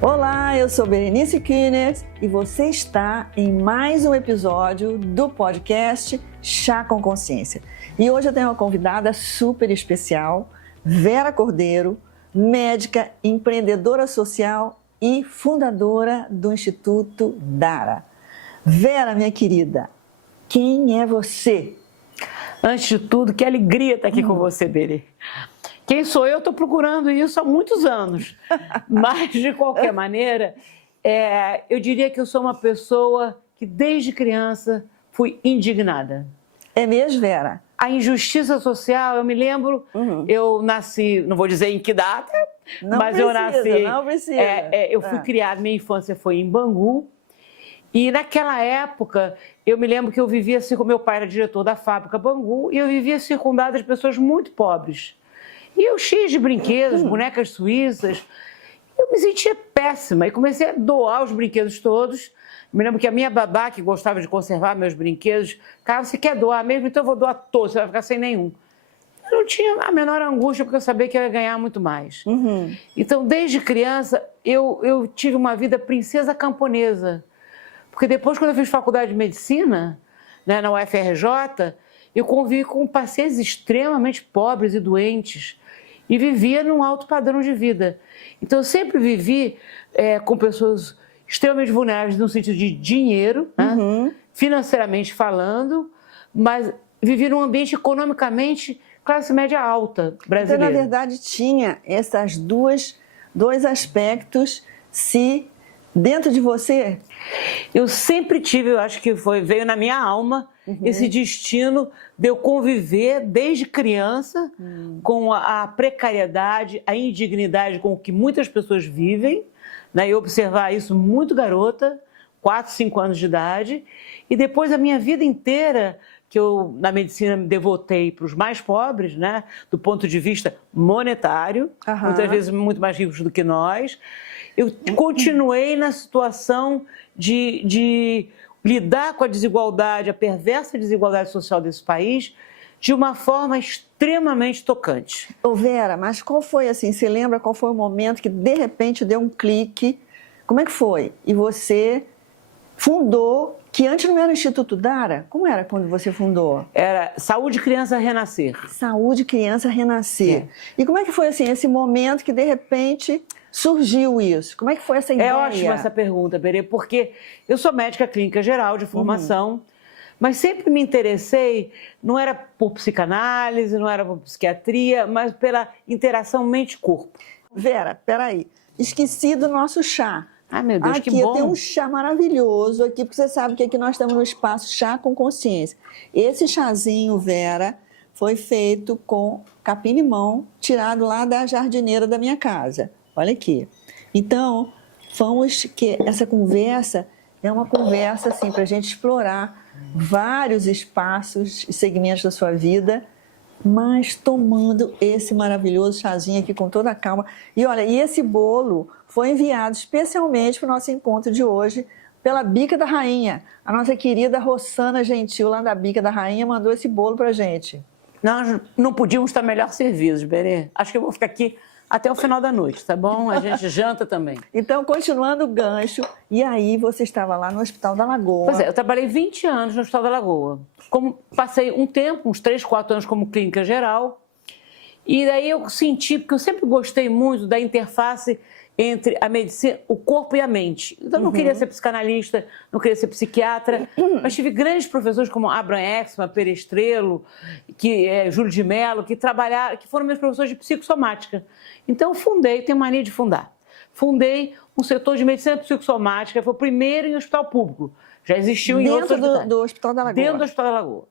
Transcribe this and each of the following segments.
Olá, eu sou Berenice Kühner e você está em mais um episódio do podcast Chá com Consciência. E hoje eu tenho uma convidada super especial, Vera Cordeiro, médica, empreendedora social e fundadora do Instituto Dara. Vera, minha querida, quem é você? Antes de tudo, que alegria estar aqui com você, Beri. Quem sou eu? Estou procurando isso há muitos anos. Mas, de qualquer maneira, eu diria que eu sou uma pessoa que, desde criança, fui indignada. É mesmo, Vera? A injustiça social, eu me lembro, eu nasci, não vou dizer em que data, mas eu nasci... Não precisa. Eu fui criada, minha infância foi em Bangu. E naquela época, eu me lembro que eu vivia assim, meu pai era diretor da fábrica Bangu, e eu vivia circundada de pessoas muito pobres. E eu cheia de brinquedos, bonecas suíças, eu me sentia péssima e comecei a doar os brinquedos todos. Me lembro que a minha babá, que gostava de conservar meus brinquedos, cara, você quer doar mesmo? Então eu vou doar todos, você vai ficar sem nenhum. Eu não tinha a menor angústia, porque eu sabia que eu ia ganhar muito mais. Então, desde criança, eu tive uma vida princesa camponesa. Porque depois, quando eu fiz faculdade de medicina, né, na UFRJ, eu convivi com pacientes extremamente pobres e doentes e vivia num alto padrão de vida. Então, eu sempre vivi com pessoas extremamente vulneráveis no sentido de dinheiro, né, financeiramente falando, mas vivi num ambiente economicamente classe média alta brasileira. Então, na verdade, tinha esses dois aspectos dentro de você. Eu sempre tive, eu acho que veio na minha alma, esse destino de eu conviver desde criança com a precariedade, a indignidade com que muitas pessoas vivem, né, e observar isso muito garota, 4, 5 anos de idade, e depois a minha vida inteira, que eu na medicina me devotei para os mais pobres, né, do ponto de vista monetário, muitas vezes muito mais ricos do que nós, eu continuei na situação de lidar com a desigualdade, a perversa desigualdade social desse país, de uma forma extremamente tocante. Ô Vera, mas qual foi assim, você lembra qual foi o momento que de repente deu um clique? Como é que foi? E você fundou, que antes não era o Instituto Dara? Como era quando você fundou? Era Saúde Criança Renascer. Saúde Criança Renascer. E como é que foi assim, esse momento que de repente surgiu isso? Como é que foi essa ideia? É ótima essa pergunta, Berê, porque eu sou médica clínica geral de formação, mas sempre me interessei, não era por psicanálise, não era por psiquiatria, mas pela interação mente-corpo. Vera, peraí, esqueci do nosso chá. Ai, meu Deus, aqui que bom. Eu tenho um chá maravilhoso aqui, porque você sabe que aqui nós estamos no espaço Chá com Consciência. Esse chazinho, Vera, foi feito com capim-limão, tirado lá da jardineira da minha casa. Olha aqui. Então, essa conversa é uma conversa assim, para a gente explorar vários espaços e segmentos da sua vida, mas tomando esse maravilhoso chazinho aqui com toda a calma. E olha, e esse bolo foi enviado especialmente para o nosso encontro de hoje pela Bica da Rainha. A nossa querida Rossana Gentil, lá da Bica da Rainha, mandou esse bolo para a gente. Nós não podíamos estar melhor servidos, Berê. Acho que eu vou ficar aqui até o final da noite, tá bom? A gente janta também. Então, continuando o gancho, e aí você estava lá no Hospital da Lagoa. Pois é, eu trabalhei 20 anos no Hospital da Lagoa. Passei um tempo, uns 3, 4 anos como clínica geral, e daí eu senti, porque eu sempre gostei muito da interface entre a medicina, o corpo e a mente. Então, eu não queria ser psicanalista, não queria ser psiquiatra, mas tive grandes professores como Abraham Exman, Perestrelo, Júlio de Mello, que foram meus professores de psicossomática. Então, eu tenho mania de fundar. Fundei um setor de medicina psicossomática, foi o primeiro em hospital público. Já existiu em outros hospitais. Do Hospital da Lagoa. Dentro do Hospital da Lagoa.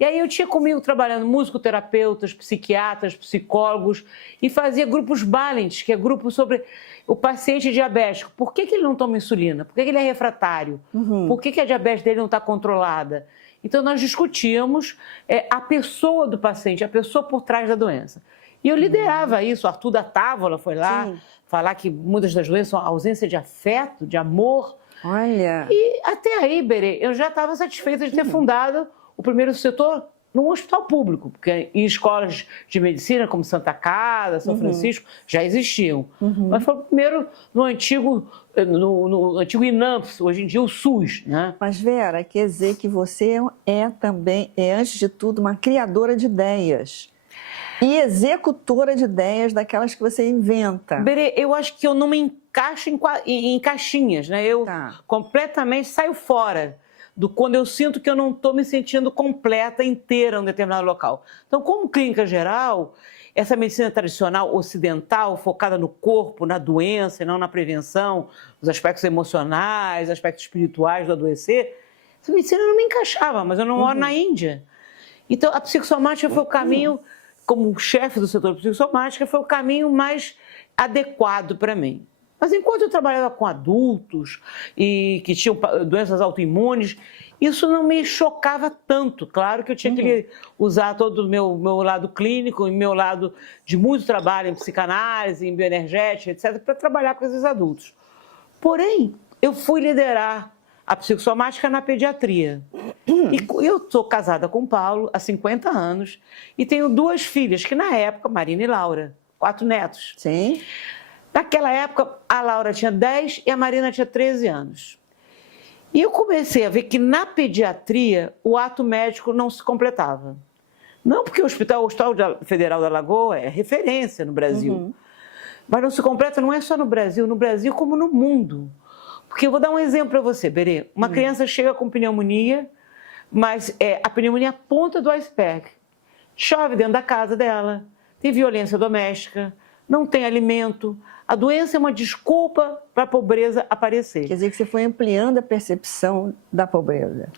E aí eu tinha comigo trabalhando musicoterapeutas, psiquiatras, psicólogos, e fazia grupos Balint, que é grupo sobre o paciente diabético. Por que ele não toma insulina? Por que ele é refratário? Por que a diabetes dele não está controlada? Então nós discutíamos a pessoa do paciente, a pessoa por trás da doença. E eu liderava isso, o Arthur da Távola foi lá falar que muitas das doenças são a ausência de afeto, de amor, Olha. E até aí, Berê, eu já estava satisfeita de ter fundado o primeiro setor num hospital público, porque em escolas de medicina, como Santa Casa, São Francisco, já existiam. Mas foi o primeiro no antigo INAMPS, hoje em dia o SUS, né? Mas, Vera, quer dizer que você é também, antes de tudo, uma criadora de ideias. E executora de ideias daquelas que você inventa. Berê, eu acho que eu não me encaixo em caixinhas, né? Eu completamente saio fora do quando eu sinto que eu não estou me sentindo completa, inteira em um determinado local. Então, como clínica geral, essa medicina tradicional ocidental, focada no corpo, na doença e não na prevenção, os aspectos emocionais, aspectos espirituais do adoecer, essa medicina não me encaixava, mas eu não moro na Índia. Então, a psicossomática foi o caminho, como chefe do setor de psicossomática, foi o caminho mais adequado para mim. Mas enquanto eu trabalhava com adultos e que tinham doenças autoimunes, isso não me chocava tanto. Claro que eu tinha que usar todo o meu lado clínico e meu lado de muito trabalho em psicanálise, em bioenergética, etc., para trabalhar com esses adultos. Porém, eu fui liderar a psicossomática na pediatria. E eu sou casada com o Paulo há 50 anos e tenho 2 filhas, que na época, Marina e Laura, 4 netos. Sim. Naquela época, a Laura tinha 10 e a Marina tinha 13 anos. E eu comecei a ver que na pediatria o ato médico não se completava. Não porque o Hospital Federal da Lagoa é referência no Brasil. Mas não se completa não é só no Brasil como no mundo. Porque eu vou dar um exemplo para você, Berê. Uma criança chega com pneumonia, mas a pneumonia é a ponta do iceberg. Chove dentro da casa dela, tem violência doméstica, não tem alimento. A doença é uma desculpa para a pobreza aparecer. Quer dizer que você foi ampliando a percepção da pobreza,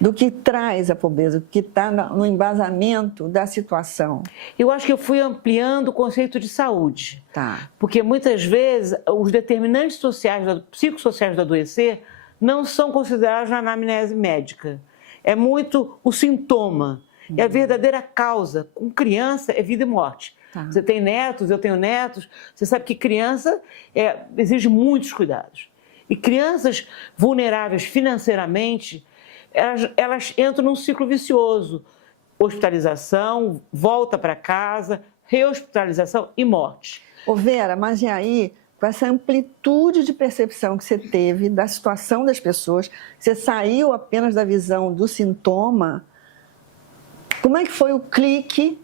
do que traz a pobreza, do que está no embasamento da situação. Eu acho que eu fui ampliando o conceito de saúde. Tá. Porque muitas vezes os determinantes sociais, psicossociais do adoecer não são considerados na anamnese médica. É muito o sintoma. E a verdadeira causa com criança é vida e morte. Tá. Você tem netos, eu tenho netos, você sabe que criança exige muitos cuidados. E crianças vulneráveis financeiramente, elas entram num ciclo vicioso. Hospitalização, volta para casa, rehospitalização e morte. Ô Vera, mas e aí, com essa amplitude de percepção que você teve da situação das pessoas, você saiu apenas da visão do sintoma, como é que foi o clique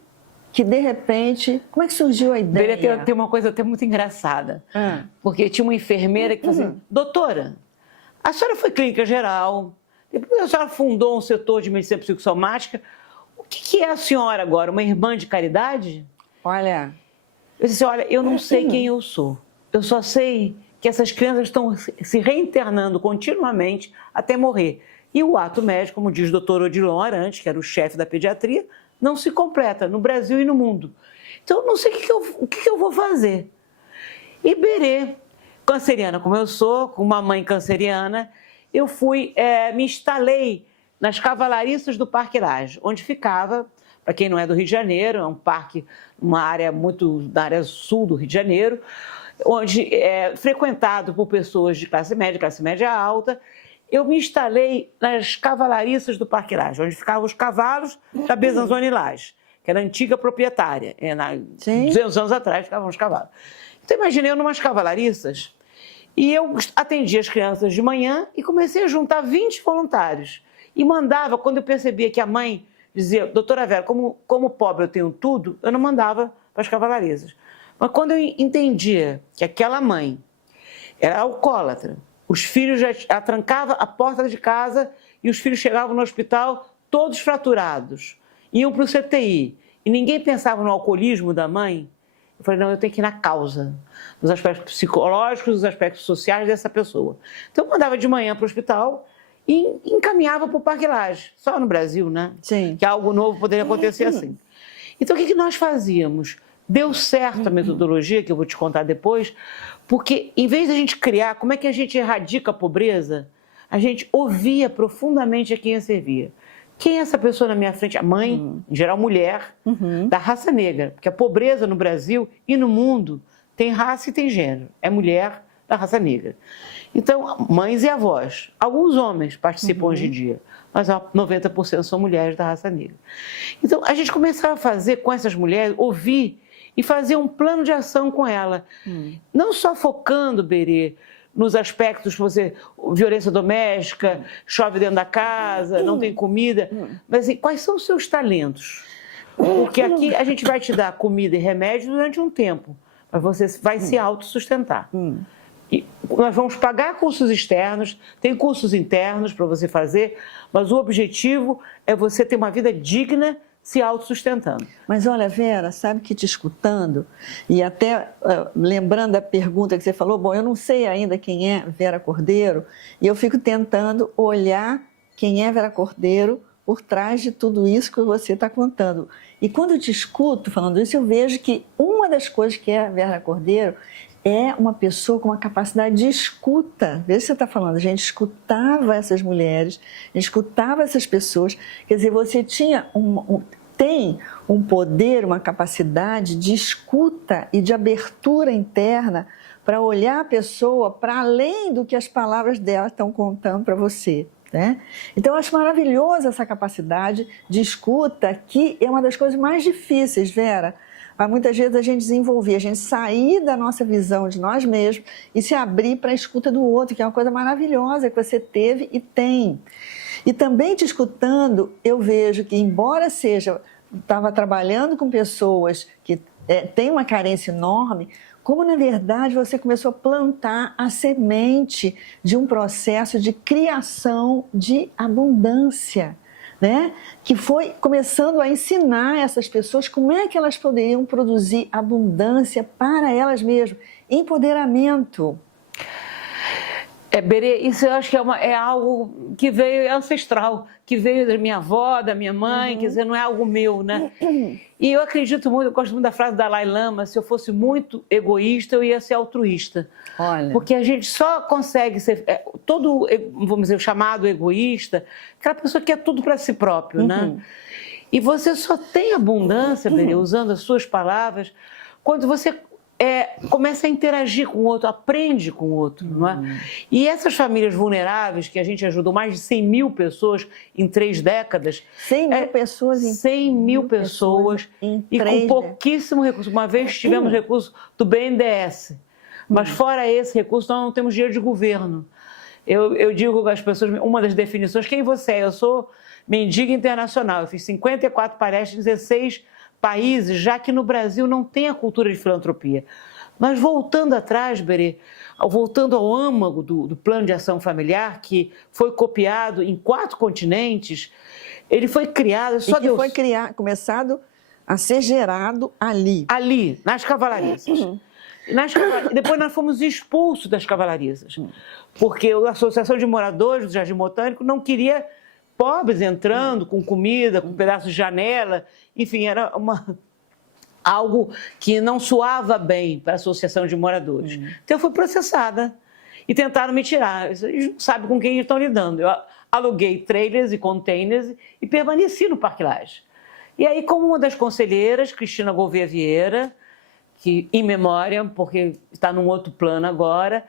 que, de repente, como é que surgiu a ideia? Tem uma coisa até muito engraçada, porque tinha uma enfermeira que falou assim, doutora, a senhora foi clínica geral, depois a senhora fundou um setor de medicina psicossomática, o que é a senhora agora, uma irmã de caridade? Olha... Eu disse, olha, eu não sei quem eu sou, eu só sei que essas crianças estão se reinternando continuamente até morrer. E o ato médico, como diz o doutor Odilon Arantes, que era o chefe da pediatria, não se completa no Brasil e no mundo. Então, eu não sei o que eu vou fazer. E Berê, canceriana como eu sou, com uma mãe canceriana, eu me instalei nas cavalariças do Parque Lage, onde ficava, para quem não é do Rio de Janeiro, é um parque, uma área muito na área sul do Rio de Janeiro, onde é frequentado por pessoas de classe média alta. Eu me instalei nas cavalariças do Parque Lage, onde ficavam os cavalos da Besanzone Lage, que era a antiga proprietária. 200 anos atrás ficavam os cavalos. Então, imaginei eu numas cavalariças e eu atendia as crianças de manhã e comecei a juntar 20 voluntários. E mandava, quando eu percebia que a mãe dizia, doutora Vera, como pobre eu tenho tudo, eu não mandava para as cavalariças. Mas quando eu entendia que aquela mãe era alcoólatra, os filhos já trancavam a porta de casa e os filhos chegavam no hospital todos fraturados, iam para o CTI e ninguém pensava no alcoolismo da mãe. Eu falei, não, eu tenho que ir na causa, nos aspectos psicológicos, nos aspectos sociais dessa pessoa. Então, eu mandava de manhã para o hospital e encaminhava para o Parque Lage. Só no Brasil, né? Sim. Que algo novo poderia acontecer assim. Então, o que nós fazíamos? Deu certo a metodologia, que eu vou te contar depois, porque em vez de a gente criar, como é que a gente erradica a pobreza? A gente ouvia profundamente a quem a servia. Quem é essa pessoa na minha frente? A mãe, em geral mulher, da raça negra. Porque a pobreza no Brasil e no mundo tem raça e tem gênero. É mulher da raça negra. Então, mães e avós. Alguns homens participam hoje em dia, mas 90% são mulheres da raça negra. Então, a gente começava a fazer com essas mulheres, ouvir e fazer um plano de ação com ela. Não só focando, Berê, nos aspectos, violência doméstica, chove dentro da casa, não tem comida, mas assim, quais são os seus talentos? Porque aqui a gente vai te dar comida e remédio durante um tempo, mas você vai se autossustentar. E nós vamos pagar cursos externos, tem cursos internos para você fazer, mas o objetivo é você ter uma vida digna se autossustentando. Mas olha, Vera, sabe que te escutando, e até lembrando a pergunta que você falou, bom, eu não sei ainda quem é Vera Cordeiro, e eu fico tentando olhar quem é Vera Cordeiro por trás de tudo isso que você está contando. E quando eu te escuto falando isso, eu vejo que uma das coisas que é Vera Cordeiro é uma pessoa com uma capacidade de escuta. Veja o que você está falando, a gente escutava essas mulheres, a gente escutava essas pessoas, quer dizer, você tem um poder, uma capacidade de escuta e de abertura interna para olhar a pessoa para além do que as palavras dela estão contando para você. Né? Então, eu acho maravilhosa essa capacidade de escuta, que é uma das coisas mais difíceis, Vera. Muitas vezes a gente desenvolver, a gente sair da nossa visão de nós mesmos e se abrir para a escuta do outro, que é uma coisa maravilhosa que você teve e tem. E também te escutando, eu vejo que, embora estava trabalhando com pessoas que têm uma carência enorme, como, na verdade, você começou a plantar a semente de um processo de criação de abundância, né? Que foi começando a ensinar essas pessoas como é que elas poderiam produzir abundância para elas mesmas, empoderamento. Berê, isso eu acho que é algo que veio ancestral, que veio da minha avó, da minha mãe, quer dizer, não é algo meu, né? E eu acredito muito, eu gosto muito da frase da Dalai Lama, se eu fosse muito egoísta, eu ia ser altruísta. Olha. Porque a gente só consegue ser, vamos dizer, o chamado egoísta, aquela pessoa que quer tudo para si próprio, né? E você só tem abundância, Berê, usando as suas palavras, quando você começa a interagir com o outro, aprende com o outro, não é? E essas famílias vulneráveis, que a gente ajudou mais de 100 mil pessoas em 3 décadas... 100 mil pessoas em 100 mil pessoas e com pouquíssimo recurso. Uma vez tivemos recurso do BNDES, mas fora esse recurso nós não temos dinheiro de governo. Eu digo às pessoas, uma das definições, quem você é? Eu sou mendiga internacional, eu fiz 54 palestras em 16 países, já que no Brasil não tem a cultura de filantropia. Mas voltando atrás, Berê, voltando ao âmago do Plano de Ação Familiar, que foi copiado em 4 continentes, ele foi criado... Foi começado a ser gerado ali. Ali, nas cavalariças. Depois nós fomos expulsos das cavalariças, porque a Associação de Moradores do Jardim Botânico não queria pobres entrando com comida, com pedaços de janela, enfim, era algo que não soava bem para a Associação de Moradores. Então eu fui processada e tentaram me tirar. Eles não sabem com quem estão lidando. Eu aluguei trailers e containers e permaneci no Parque Lage. E aí, como uma das conselheiras, Cristina Gouveia Vieira, que em memória, porque está num outro plano agora,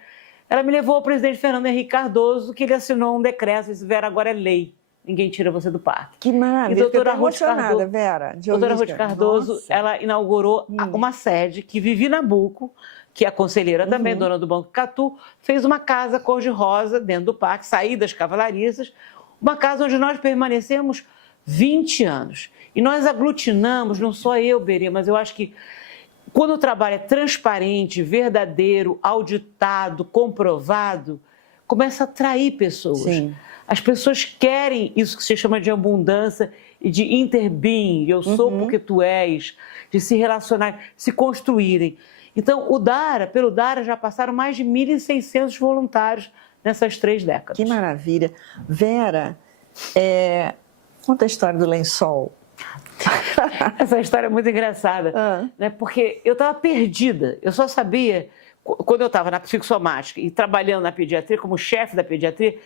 ela me levou ao presidente Fernando Henrique Cardoso, que ele assinou um decreto, disse, Vera, agora é lei. Ninguém tira você do parque. Que maravilha. E doutora Ruth Cardoso, Vera. doutora Ruth Cardoso, ela inaugurou uma sede que Vivi Nabuco, que é a conselheira também, dona do Banco Catu, fez uma casa cor-de-rosa dentro do parque, saí das cavalariças, uma casa onde nós permanecemos 20 anos. E nós aglutinamos, não só eu, Berê, mas eu acho que quando o trabalho é transparente, verdadeiro, auditado, comprovado, começa a atrair pessoas. Sim. As pessoas querem isso que se chama de abundância e de interbeing, eu sou porque tu és, de se relacionar, se construírem. Então, pelo Dara já passaram mais de 1.600 voluntários nessas 3 décadas. Que maravilha. Vera, conta a história do lençol. Essa história é muito engraçada, né? Porque eu estava perdida, eu só sabia, quando eu estava na psicossomática e trabalhando na pediatria, como chefe da pediatria,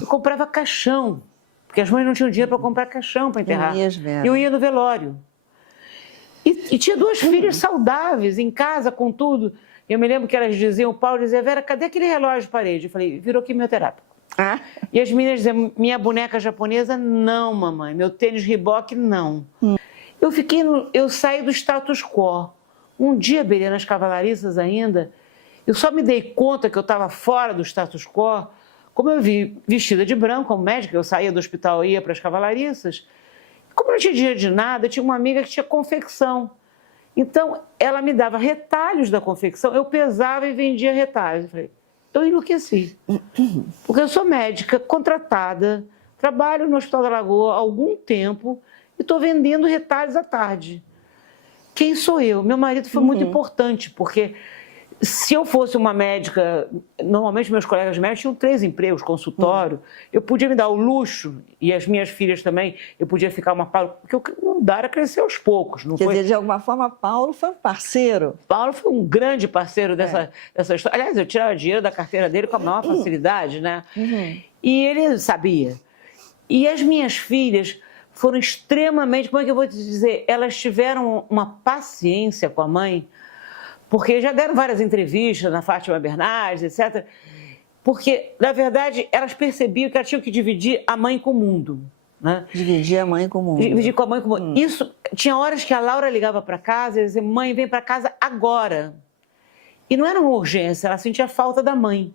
eu comprava caixão, porque as mães não tinham dinheiro para comprar caixão para enterrar. Eu ia no velório. E tinha 2 filhas saudáveis em casa com tudo. eu me lembro que elas diziam, o Paulo dizia, Vera, cadê aquele relógio de parede? Eu falei, virou quimioterápico. Ah. E as meninas diziam, minha boneca japonesa, não, mamãe. Meu tênis Reebok, não. Eu saí do status quo. Um dia, Berê, nas cavalariças ainda, eu só me dei conta que eu estava fora do status quo, como eu vi vestida de branco, como médica, eu saía do hospital e ia para as cavalariças. Como eu não tinha dinheiro de nada, eu tinha uma amiga que tinha confecção. Então, ela me dava retalhos da confecção, eu pesava e vendia retalhos. Eu falei, eu enlouqueci. Porque eu sou médica, contratada, trabalho no Hospital da Lagoa há algum tempo e estou vendendo retalhos à tarde. Quem sou eu? Meu marido foi muito importante, porque se eu fosse uma médica, normalmente meus colegas médicos tinham 3 empregos, consultório, eu podia me dar o luxo, e as minhas filhas também, eu podia ficar uma... Porque o Dara cresceu aos poucos. Não Quer foi... dizer, de alguma forma, Paulo foi um parceiro. Paulo foi um grande parceiro dessa história. Aliás, eu tirava dinheiro da carteira dele com a maior facilidade, né? E ele sabia. E as minhas filhas foram extremamente, como é que eu vou te dizer, elas tiveram uma paciência com a mãe, porque já deram várias entrevistas na Fátima Bernardes, etc. Porque, na verdade, elas percebiam que elas tinham que dividir a mãe com o mundo. Né? Dividir a mãe com o mundo. Dividir com a mãe com o mundo. Isso, tinha horas que a Laura ligava para casa e dizia, mãe, vem para casa agora. E não era uma urgência, ela sentia falta da mãe.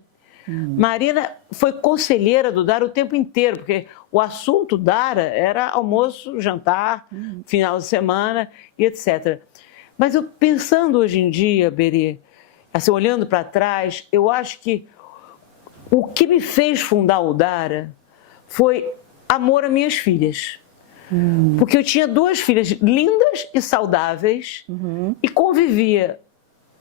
Marina foi conselheira do Dara o tempo inteiro, porque o assunto Dara era almoço, jantar, final de semana e etc. Mas eu pensando hoje em dia, Berê, assim, olhando para trás, eu acho que o que me fez fundar o Dara foi amor às minhas filhas. Porque eu tinha 2 filhas lindas e saudáveis e convivia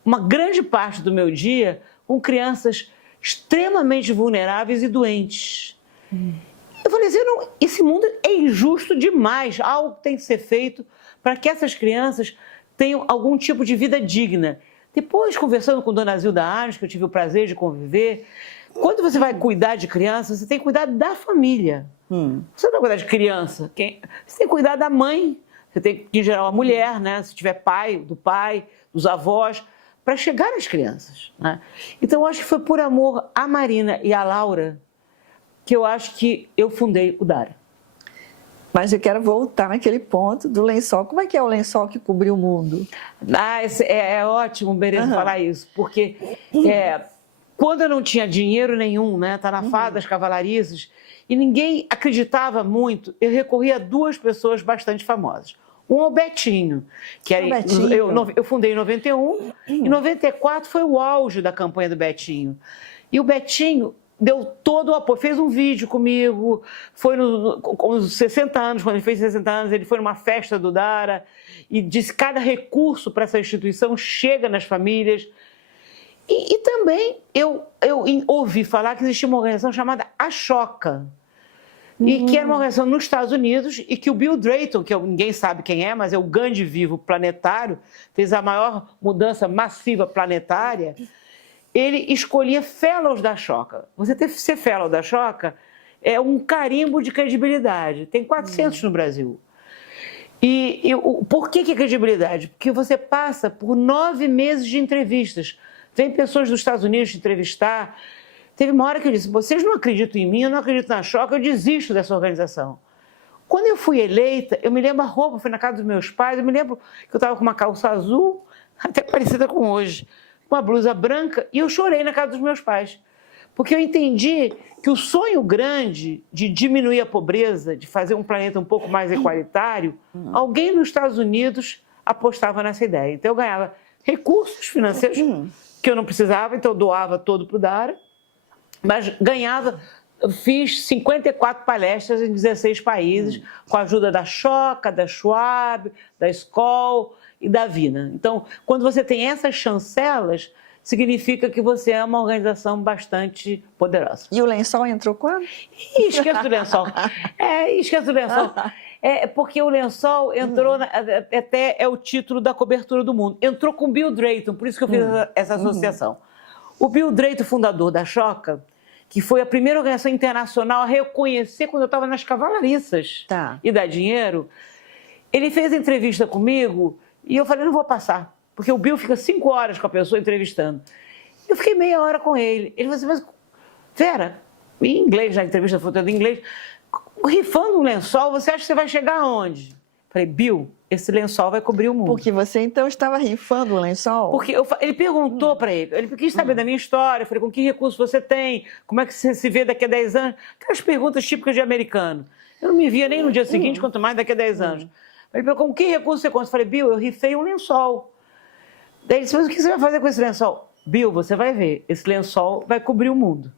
uma grande parte do meu dia com crianças extremamente vulneráveis e doentes. Eu falei assim, não, esse mundo é injusto demais, algo tem que ser feito para que essas crianças tenham algum tipo de vida digna. Depois, conversando com Dona Zilda Arnes, que eu tive o prazer de conviver, quando você vai cuidar de criança, você tem que cuidar da família. Você não vai cuidar de criança, você tem que cuidar da mãe, você tem que, em geral, a mulher, né? Se tiver pai, dos avós, para chegar às crianças. Né? Então, eu acho que foi por amor à Marina e à Laura que eu acho que eu fundei o Dara. Mas eu quero voltar naquele ponto do lençol. Como é que é o lençol que cobriu o mundo? É ótimo, Bereza, falar isso, porque quando eu não tinha dinheiro nenhum, né, tá na fase das cavalariças, e ninguém acreditava muito, eu recorri a 2 pessoas bastante famosas. Um é o Betinho, que eu fundei em 91, em 94 foi o auge da campanha do Betinho. E o Betinho deu todo o apoio, fez um vídeo comigo, foi com os 60 anos, quando ele fez 60 anos, ele foi numa festa do Dara e disse que cada recurso para essa instituição chega nas famílias. E também eu ouvi falar que existia uma organização chamada Ashoka, e que era uma organização nos Estados Unidos e que o Bill Drayton, que ninguém sabe quem é, mas é o Gandhi vivo planetário, fez a maior mudança massiva planetária, ele escolhia fellows da Ashoka. Você ser fellow da Ashoka é um carimbo de credibilidade. Tem 400 no Brasil. Por que credibilidade? Porque você passa por 9 meses de entrevistas. Vem pessoas dos Estados Unidos te entrevistar. Teve uma hora que eu disse, vocês não acreditam em mim, eu não acredito na Ashoka, eu desisto dessa organização. Quando eu fui eleita, eu me lembro a roupa, fui na casa dos meus pais, eu me lembro que eu estava com uma calça azul, até parecida com hoje, uma blusa branca, e eu chorei na casa dos meus pais. Porque eu entendi que o sonho grande de diminuir a pobreza, de fazer um planeta um pouco mais igualitário, alguém nos Estados Unidos apostava nessa ideia. Então eu ganhava recursos financeiros que eu não precisava, então eu doava todo para o Dara, mas ganhava, fiz 54 palestras em 16 países, com a ajuda da Ashoka, da Schwab, da Skoll e da Vina. Então, quando você tem essas chancelas, significa que você é uma organização bastante poderosa. E o lençol entrou quando? Esqueça do lençol. Esqueça do lençol. Porque o lençol entrou, até é o título da cobertura do mundo, entrou com Bill Drayton, por isso que eu fiz essa associação. O Bill Drayton, fundador da Ashoka, que foi a primeira organização internacional a reconhecer quando eu estava nas cavalariças e dar dinheiro, ele fez entrevista comigo e eu falei, não vou passar. porque o Bill fica 5 horas com a pessoa entrevistando. Eu fiquei meia hora com ele. Ele falou assim, mas Vera, em inglês, a entrevista foi toda em inglês, rifando um lençol, você acha que você vai chegar aonde? Falei, Bill, esse lençol vai cobrir o mundo. Porque você então estava rifando o lençol? Porque ele perguntou para ele quis saber da minha história, eu falei, com que recurso você tem, como é que você se vê daqui a 10 anos, aquelas perguntas típicas de americano. Eu não me via nem no dia seguinte, quanto mais daqui a 10 anos. Ele perguntou, com que recurso você conta? Eu falei, Bill, eu rifei um lençol. Daí ele disse, mas o que você vai fazer com esse lençol? Bill, você vai ver, esse lençol vai cobrir o mundo.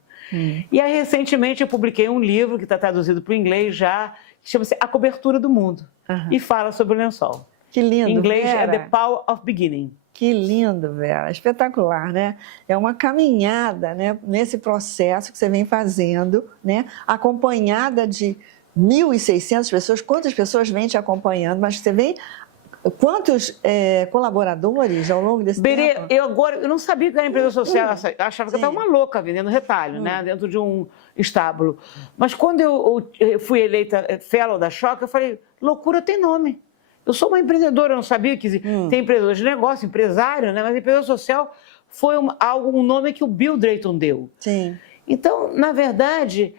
E aí, recentemente, eu publiquei um livro que está traduzido para o inglês já, que chama-se A Cobertura do Mundo, e fala sobre o lençol. Que lindo, em inglês Vera. é The Power of Beginning. Que lindo, Vera. Espetacular, né? É uma caminhada, né, nesse processo que você vem fazendo, né, acompanhada de 1.600 pessoas. Quantas pessoas vêm te acompanhando? Mas você vem... Quantos colaboradores ao longo desse tempo? Eu não sabia que era empresa social, eu achava que eu estava uma louca vendendo retalho, né, dentro de um estábulo. Mas quando eu fui eleita fellow da Choca, eu falei, loucura tem nome. Eu sou uma empreendedora, eu não sabia que tem empreendedor de negócio, empresário, né, mas empresa social foi um nome que o Bill Drayton deu. Sim. Então, na verdade,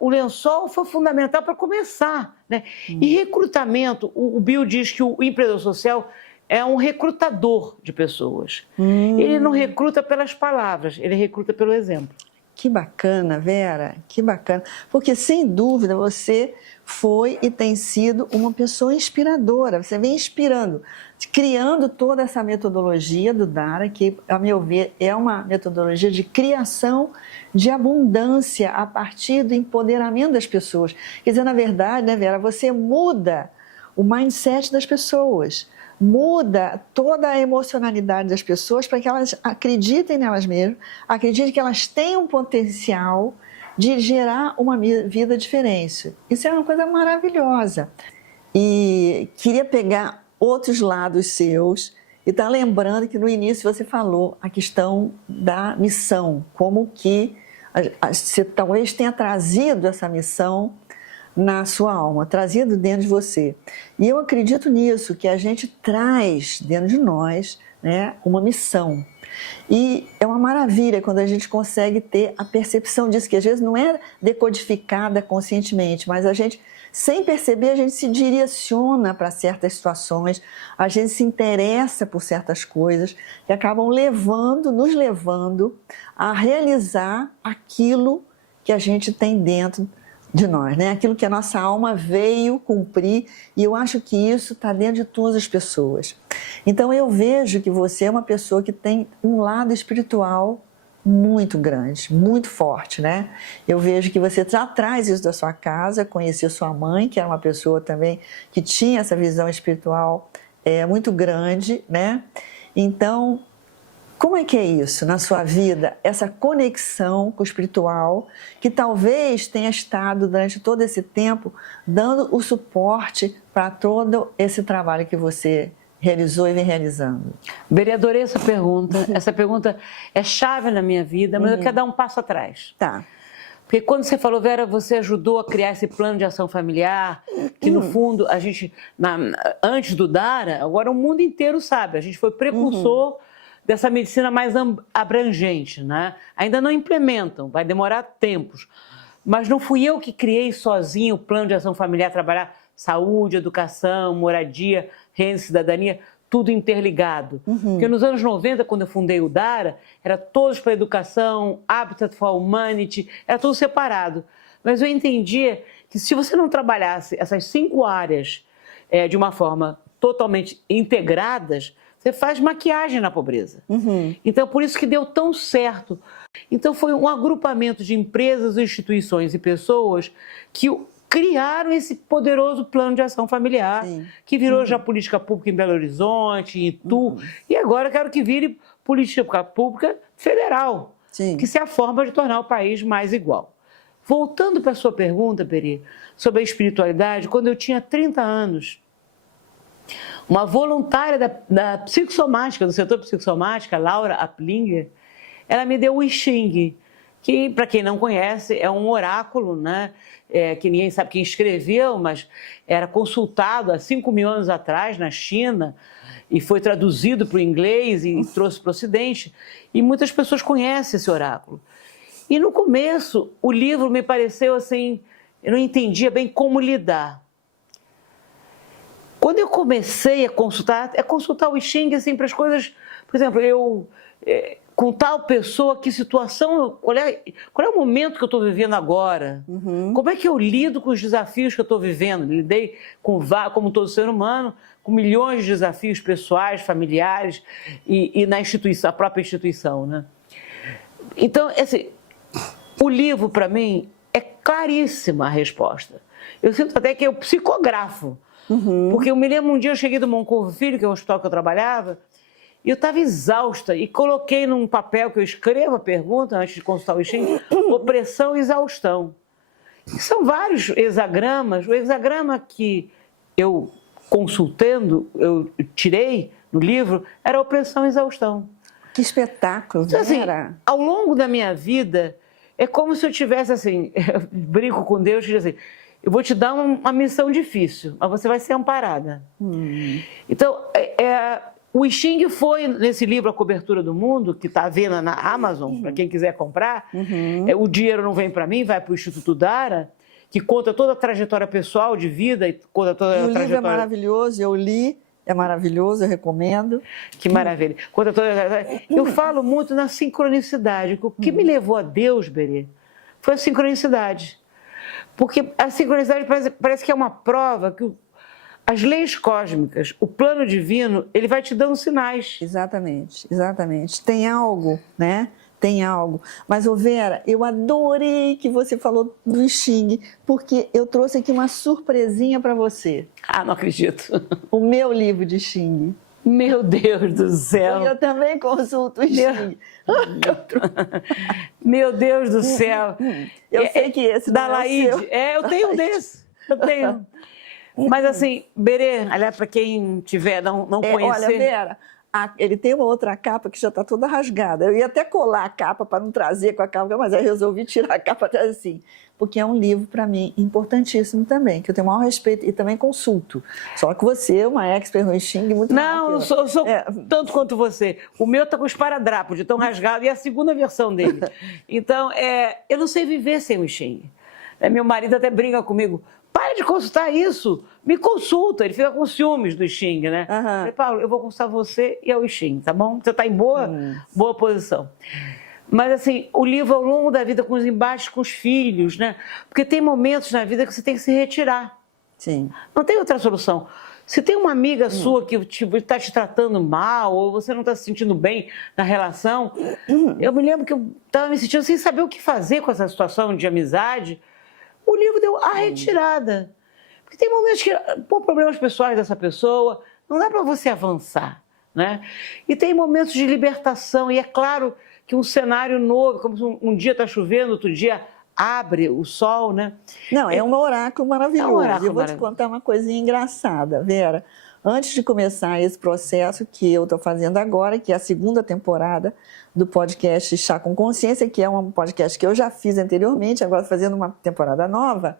o lençol foi fundamental para começar, né? E recrutamento, o Bill diz que o empreendedor social é um recrutador de pessoas. Ele não recruta pelas palavras, ele recruta pelo exemplo. Que bacana, Vera, que bacana. Porque, sem dúvida, você foi e tem sido uma pessoa inspiradora. Você vem inspirando, criando toda essa metodologia do Dara, que, a meu ver, é uma metodologia de criação de abundância a partir do empoderamento das pessoas. Quer dizer, na verdade, né, Vera, você muda o mindset das pessoas, muda toda a emocionalidade das pessoas para que elas acreditem nelas mesmas, acreditem que elas têm um potencial de gerar uma vida diferente. Isso é uma coisa maravilhosa. E queria pegar outros lados seus e estar lembrando que no início você falou a questão da missão, como que você talvez tenha trazido essa missão na sua alma, trazido dentro de você. E eu acredito nisso, que a gente traz dentro de nós, né, uma missão. E é uma maravilha quando a gente consegue ter a percepção disso, que às vezes não é decodificada conscientemente, mas a gente, sem perceber, a gente se direciona para certas situações, a gente se interessa por certas coisas que acabam nos levando a realizar aquilo que a gente tem dentro de nós, né? Aquilo que a nossa alma veio cumprir, e eu acho que isso está dentro de todas as pessoas. Então eu vejo que você é uma pessoa que tem um lado espiritual muito grande, muito forte, né? Eu vejo que você já traz isso da sua casa, conheci sua mãe, que era uma pessoa também que tinha essa visão espiritual muito grande, né? Então, como é que é isso na sua vida, essa conexão com o espiritual, que talvez tenha estado durante todo esse tempo dando o suporte para todo esse trabalho que você realizou e vem realizando? Beri, adorei essa pergunta. Essa pergunta é chave na minha vida, mas eu quero dar um passo atrás. Tá. Porque quando você falou, Vera, você ajudou a criar esse plano de ação familiar, que no fundo, a gente, antes do Dara, agora o mundo inteiro sabe, a gente foi precursor dessa medicina mais abrangente, né? Ainda não implementam, vai demorar tempos. Mas não fui eu que criei sozinho o plano de ação familiar, trabalhar saúde, educação, moradia, renda e cidadania, tudo interligado. Porque nos anos 90, quando eu fundei o Dara, era todos para educação, Habitat for Humanity, era tudo separado. Mas eu entendia que se você não trabalhasse essas 5 áreas de uma forma totalmente integradas, você faz maquiagem na pobreza. Então, por isso que deu tão certo. Então, foi um agrupamento de empresas, instituições e pessoas que criaram esse poderoso plano de ação familiar, que virou já política pública em Belo Horizonte, em Itu, e agora quero que vire política pública federal, que se é a forma de tornar o país mais igual. Voltando para a sua pergunta, Peri, sobre a espiritualidade, quando eu tinha 30 anos, uma voluntária da psicossomática, do setor psicossomática, Laura Aplinger, ela me deu o I Ching, que, para quem não conhece, é um oráculo, né? Que ninguém sabe quem escreveu, mas era consultado há 5.000 anos atrás na China, e foi traduzido para o inglês e trouxe para o Ocidente, e muitas pessoas conhecem esse oráculo. E no começo, o livro me pareceu assim, eu não entendia bem como lidar. Quando eu comecei a consultar o I Ching assim, para as coisas, por exemplo, com tal pessoa, que situação, qual é o momento que eu estou vivendo agora? Como é que eu lido com os desafios que eu estou vivendo? Lidei como todo ser humano, com milhões de desafios pessoais, familiares e na instituição, a própria instituição, né? Então, assim, o livro, para mim, é claríssima a resposta. Eu sinto até que eu psicografo. Porque eu me lembro, um dia eu cheguei do Moncorvo Filho, que é um hospital que eu trabalhava, e eu estava exausta e coloquei num papel que eu escrevo a pergunta antes de consultar o I Ching, opressão e exaustão. E são vários hexagramas. O hexagrama que eu consultando, eu tirei no livro, era opressão e exaustão. Que espetáculo, então, assim, Vera. ao longo da minha vida, é como se eu tivesse assim, eu brinco com Deus e digo assim, eu vou te dar uma missão difícil, mas você vai ser amparada. Então, o I Ching foi, nesse livro A Cobertura do Mundo, que está à venda na Amazon, para quem quiser comprar, O Dinheiro Não Vem para Mim, vai para o Instituto Dara, que conta toda a trajetória pessoal de vida, e conta toda a trajetória... O livro é maravilhoso, eu li, é maravilhoso, eu recomendo. Que maravilha. Conta toda a... Eu falo muito na sincronicidade, que o que me levou a Deus, Berê, foi a sincronicidade. Porque a sincronicidade parece que é uma prova que as leis cósmicas, o plano divino, ele vai te dando sinais. Exatamente, exatamente. Tem algo, né? Tem algo. Mas, ô Vera, eu adorei que você falou do I Ching, porque eu trouxe aqui uma surpresinha para você. Ah, não acredito. O meu livro de I Ching. Meu Deus do céu. Eu também consulto o I Ching. Meu Deus do céu. Eu sei que esse da não Laide. é o seu. Eu tenho um desse. Eu tenho. Mas assim, Berê, aliás, para quem tiver, não conhecer... Olha, Vera, ele tem uma outra capa que já está toda rasgada. Eu ia até colar a capa para não trazer com a capa, mas aí eu resolvi tirar a capa atrás assim. Porque é um livro, para mim, importantíssimo também, que eu tenho o maior respeito e também consulto. Só que você é uma expert no I Ching muito Não, eu sou tanto quanto você. O meu está com esparadrapo, de tão rasgado, e é a segunda versão dele. Então, eu não sei viver sem o I Ching. Meu marido até brinca comigo. Para de consultar isso, me consulta. Ele fica com ciúmes do I Ching, né? Eu falei, Paulo, eu vou consultar você e é o I Ching, tá bom? Você está em boa posição. Mas, assim, o livro ao longo da vida, com os embates com os filhos, né? Porque tem momentos na vida que você tem que se retirar. Sim. Não tem outra solução. Se tem uma amiga sua que está te tratando mal, ou você não está se sentindo bem na relação, eu me lembro que eu estava me sentindo sem saber o que fazer com essa situação de amizade. O livro deu a retirada. Porque tem momentos que, por problemas pessoais dessa pessoa, não dá para você avançar, né? E tem momentos de libertação, e é claro que um cenário novo, como se um dia está chovendo, outro dia abre o sol, né? Não, é um oráculo maravilhoso. É um oráculo eu vou te contar uma coisinha engraçada, Vera. Antes de começar esse processo que eu estou fazendo agora, que é a segunda temporada do podcast Chá com Consciência, que é um podcast que eu já fiz anteriormente, agora fazendo uma temporada nova,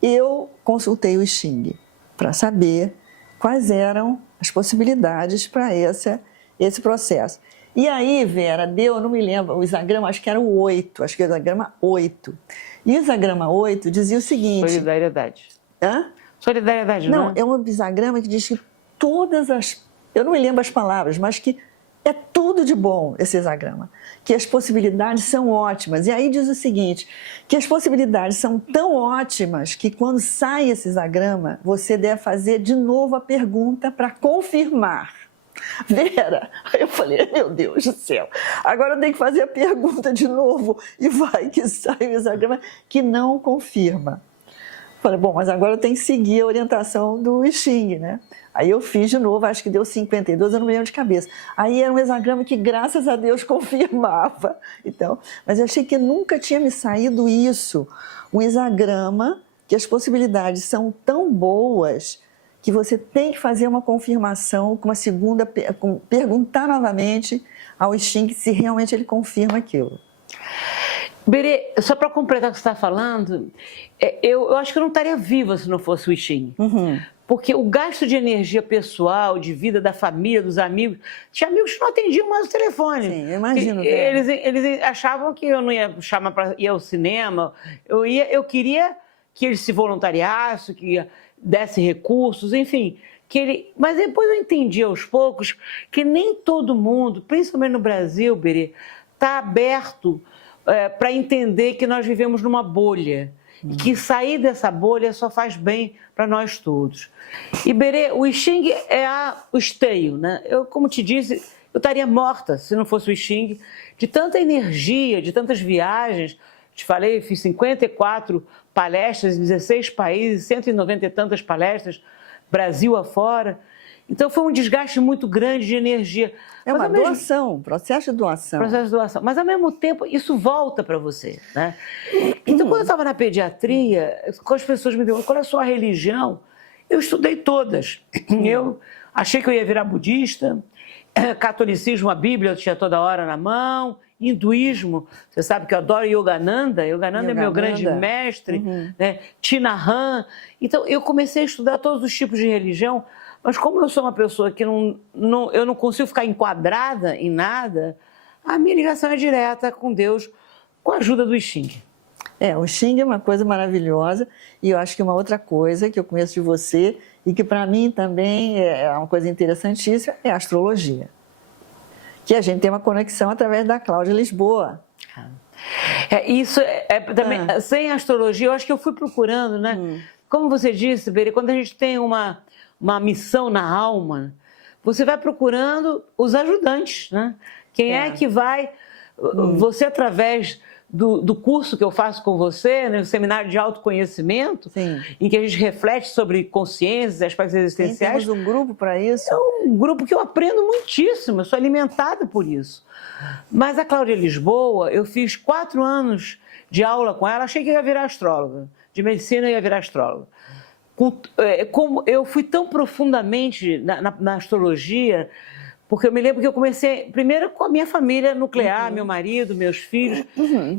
eu consultei o I Ching para saber quais eram as possibilidades para esse processo. E aí, Vera, eu não me lembro, o hexagrama, acho que era o 8, acho que era o hexagrama 8. E o hexagrama 8 dizia o seguinte... Solidariedade. Hã? Solidariedade, não? Não, é um hexagrama que diz que todas as... Eu não me lembro as palavras, mas que é tudo de bom esse hexagrama. Que as possibilidades são ótimas. E aí diz o seguinte, que as possibilidades são tão ótimas que quando sai esse hexagrama, você deve fazer de novo a pergunta para confirmar. Vera, aí eu falei, meu Deus do céu, agora eu tenho que fazer a pergunta de novo e vai que sai o hexagrama que não confirma. Falei, bom, mas agora eu tenho que seguir a orientação do I Ching, né? Aí eu fiz de novo, acho que deu 52, eu não me lembro de cabeça. Aí era um hexagrama que, graças a Deus, confirmava. Então, mas eu achei que nunca tinha me saído isso, um hexagrama que as possibilidades são tão boas que você tem que fazer uma confirmação com uma segunda, perguntar novamente ao I Ching se realmente ele confirma aquilo. Berê, só para completar o que você está falando, eu acho que eu não estaria viva se não fosse o I Ching. Porque o gasto de energia pessoal, de vida da família, dos amigos... Tinha amigos que não atendiam mais o telefone. Sim, eu imagino. Eles achavam que eu não ia chamar para ir ao cinema. Eu queria que eles se voluntariassem, que desse recursos, enfim. Mas depois eu entendi aos poucos que nem todo mundo, principalmente no Brasil, Berê, está aberto para entender que nós vivemos numa bolha. E que sair dessa bolha só faz bem para nós todos. E, Berê, o I Ching é o esteio, né? Como te disse, eu estaria morta se não fosse o I Ching, de tanta energia, de tantas viagens. Te falei, fiz 54 palestras em 16 países, 190 e tantas palestras, Brasil afora. Então foi um desgaste muito grande de energia. É uma doação, processo de doação. Processo de doação. Mas, ao mesmo tempo, isso volta para você, né? Então, quando eu estava na pediatria, quando as pessoas me perguntam qual é a sua religião, eu estudei todas. Eu achei que eu ia virar budista, catolicismo, a Bíblia eu tinha toda hora na mão, hinduísmo, você sabe que eu adoro Yogananda. Yogananda é meu grande mestre, né? Thinahan. Então, eu comecei a estudar todos os tipos de religião. Mas como eu sou uma pessoa que eu não consigo ficar enquadrada em nada, a minha ligação é direta com Deus, com a ajuda do I Ching. O Xing é uma coisa maravilhosa e eu acho que uma outra coisa que eu conheço de você e que para mim também é uma coisa interessantíssima é a astrologia. Que a gente tem uma conexão através da Cláudia Lisboa. Isso também, sem astrologia, eu acho que eu fui procurando, né? Como você disse, Berê, quando a gente tem uma missão na alma, você vai procurando os ajudantes, né? Quem é que vai... Você, através do curso que eu faço com você, né, o seminário de autoconhecimento, em que a gente reflete sobre consciências, aspectos existenciais. Temos um grupo para isso. É um grupo que eu aprendo muitíssimo, eu sou alimentada por isso. Mas a Cláudia Lisboa, eu fiz 4 anos de aula com ela, achei que ia virar astróloga. De medicina eu ia virar astróloga. Como eu fui tão profundamente na astrologia, porque eu me lembro que eu comecei primeiro com a minha família nuclear, meu marido, meus filhos.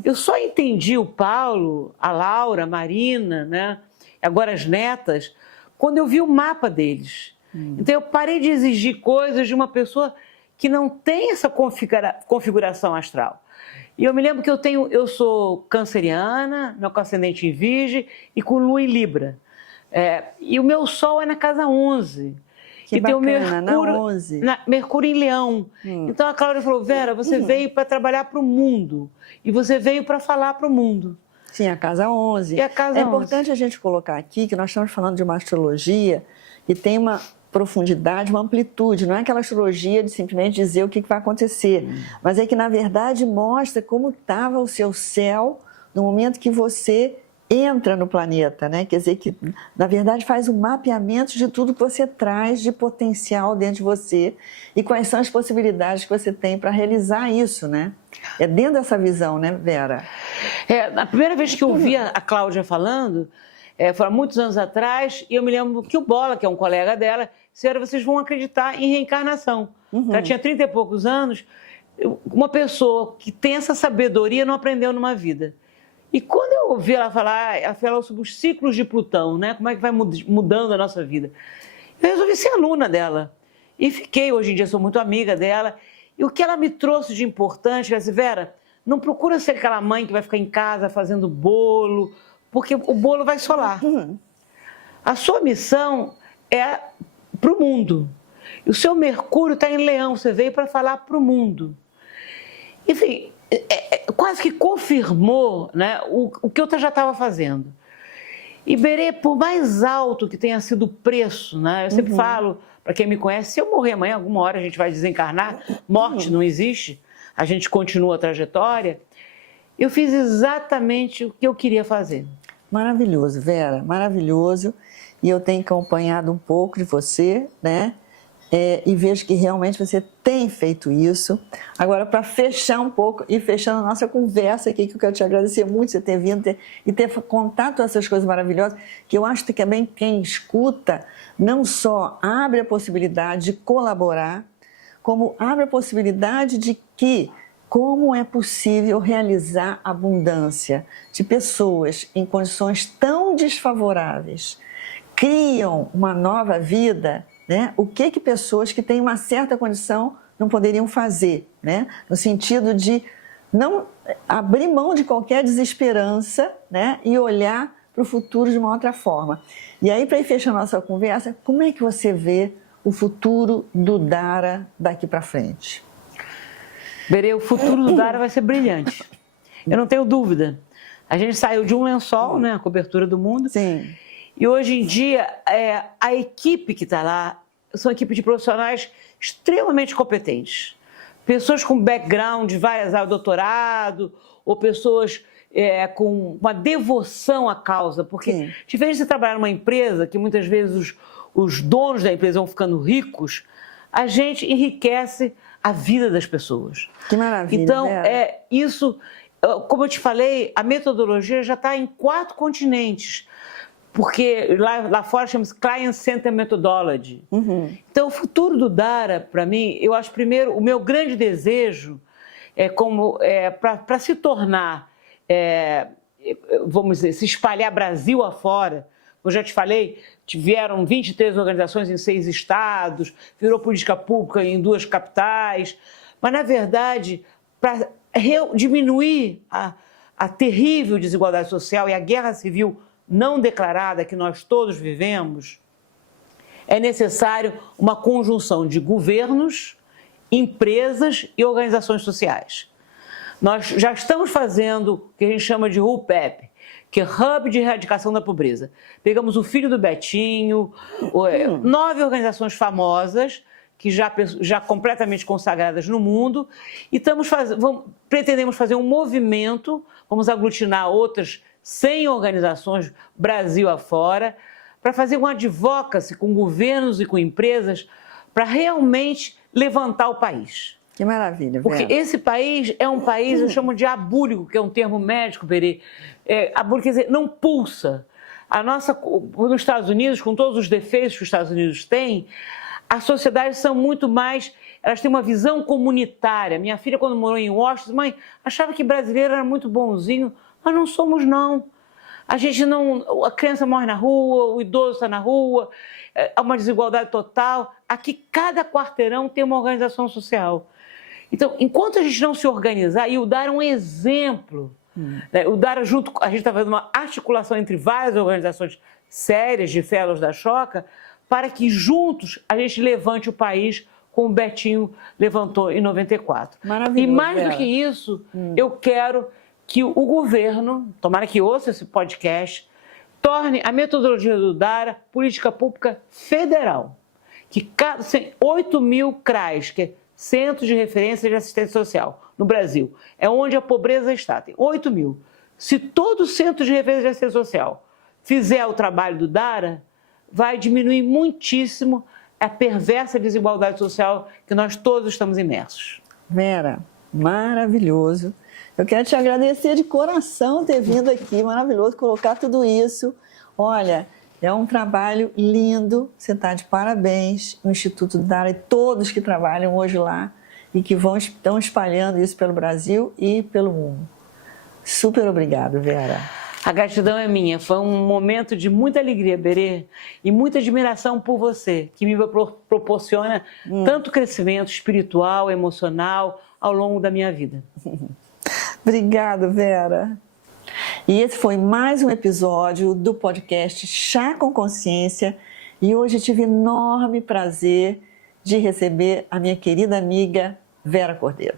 Eu só entendi o Paulo, a Laura, a Marina, né? Agora as netas, quando eu vi o mapa deles. Então eu parei de exigir coisas de uma pessoa que não tem essa configuração astral. E eu me lembro que eu sou canceriana, meu ascendente em Virgem e com lua em Libra. E o meu sol é na casa 11. Que e bacana, tem o Mercúrio, na 11. Mercúrio em Leão. Então a Cláudia falou, Vera, você veio para trabalhar para o mundo. E você veio para falar para o mundo. Sim, a casa 11. E a casa 11. É importante a gente colocar aqui que nós estamos falando de uma astrologia que tem uma profundidade, uma amplitude. Não é aquela astrologia de simplesmente dizer o que vai acontecer. Mas é que, na verdade, mostra como estava o seu céu no momento que você entra no planeta, né? Quer dizer que, na verdade, faz um mapeamento de tudo que você traz de potencial dentro de você e quais são as possibilidades que você tem para realizar isso, né? É dentro dessa visão, né, Vera? A primeira vez que eu ouvi a Cláudia falando, foi há muitos anos atrás, e eu me lembro que o Bola, que é um colega dela, disse, vocês vão acreditar em reencarnação. Ela tinha 30 e poucos anos, uma pessoa que tem essa sabedoria não aprendeu numa vida. E quando eu ouvi ela falou sobre os ciclos de Plutão, né? Como é que vai mudando a nossa vida. Eu resolvi ser aluna dela. E fiquei, hoje em dia sou muito amiga dela. E o que ela me trouxe de importante, ela disse, Vera, não procura ser aquela mãe que vai ficar em casa fazendo bolo, porque o bolo vai solar. A sua missão é para o mundo. E o seu Mercúrio está em Leão, você veio para falar para o mundo. Enfim, quase que confirmou, né, o que eu já estava fazendo. E Berê, por mais alto que tenha sido o preço, né, eu sempre falo, para quem me conhece, se eu morrer amanhã, alguma hora a gente vai desencarnar, morte não existe, a gente continua a trajetória, eu fiz exatamente o que eu queria fazer. Maravilhoso, Vera, maravilhoso. E eu tenho acompanhado um pouco de você, né? E vejo que realmente você tem feito isso. Agora, para fechar um pouco e fechando a nossa conversa aqui, que eu quero te agradecer muito você ter vindo e ter contado todas essas coisas maravilhosas, que eu acho que também quem escuta não só abre a possibilidade de colaborar, como abre a possibilidade de que como é possível realizar abundância de pessoas em condições tão desfavoráveis criam uma nova vida, né? O que pessoas que têm uma certa condição não poderiam fazer, né? No sentido de não abrir mão de qualquer desesperança, né? E olhar para o futuro de uma outra forma. E aí, para ir fechando a nossa conversa, como é que você vê o futuro do Dara daqui para frente? Berê, o futuro do Dara vai ser brilhante. Eu não tenho dúvida. A gente saiu de um lençol, né? A cobertura do mundo. Sim. E hoje em dia, a equipe que está lá são equipe de profissionais extremamente competentes. Pessoas com background de várias áreas, doutorado, ou pessoas com uma devoção à causa. Porque, Sim, diferente de você trabalhar numa empresa, que muitas vezes os donos da empresa vão ficando ricos, a gente enriquece a vida das pessoas. que maravilha. Então, Vera. isso, como eu te falei, a metodologia já está em 4 continentes. Porque lá fora chama-se Client Center Methodology. Uhum. Então, o futuro do Dara, para mim, eu acho, primeiro, o meu grande desejo para se tornar, vamos dizer, se espalhar Brasil afora. Eu já te falei, tiveram 23 organizações em 6 estados, virou política pública em 2 capitais. Mas, na verdade, para diminuir a terrível desigualdade social e a guerra civil não declarada que nós todos vivemos, é necessário uma conjunção de governos, empresas e organizações sociais. Nós já estamos fazendo o que a gente chama de RUPEP, que é Hub de Erradicação da Pobreza. Pegamos o filho do Betinho, 9 organizações famosas, que já completamente consagradas no mundo, e pretendemos fazer um movimento, vamos aglutinar outras 100 organizações, Brasil afora, para fazer um advocacy com governos e com empresas para realmente levantar o país. Que maravilha, Vera. Porque esse país é um país, eu chamo de abúlico, que é um termo médico, Berê. Abúlico quer dizer, não pulsa. Nos Estados Unidos, com todos os defeitos que os Estados Unidos têm, as sociedades são muito mais, elas têm uma visão comunitária. Minha filha, quando morou em Washington, mãe, achava que brasileiro era muito bonzinho. Nós não somos, não. A criança morre na rua, o idoso está na rua, há uma desigualdade total. Aqui, cada quarteirão tem uma organização social. Então, enquanto a gente não se organizar, e o Dara é um exemplo, né? O Dara, a gente está fazendo uma articulação entre várias organizações sérias de fellows da Choca, para que juntos a gente levante o país como o Betinho levantou em 94. Maravilhoso, e mais Vera. do que isso, eu quero que o governo, tomara que ouça esse podcast, torne a metodologia do Dara política pública federal. Que 8.000 CRAs, que é Centros de Referência de Assistência Social, no Brasil, é onde a pobreza está, tem 8.000. Se todo centro de referência de assistência social fizer o trabalho do Dara, vai diminuir muitíssimo a perversa desigualdade social que nós todos estamos imersos. Vera, maravilhoso. Eu quero te agradecer de coração ter vindo aqui, maravilhoso, colocar tudo isso. Olha, é um trabalho lindo, você está de parabéns, o Instituto Dara e todos que trabalham hoje lá e que estão espalhando isso pelo Brasil e pelo mundo. Super obrigado, Vera. A gratidão é minha, foi um momento de muita alegria, Berê, e muita admiração por você, que me proporciona tanto crescimento espiritual, emocional, ao longo da minha vida. Obrigada, Vera. E esse foi mais um episódio do podcast Chá com Consciência. E hoje eu tive enorme prazer de receber a minha querida amiga Vera Cordeiro.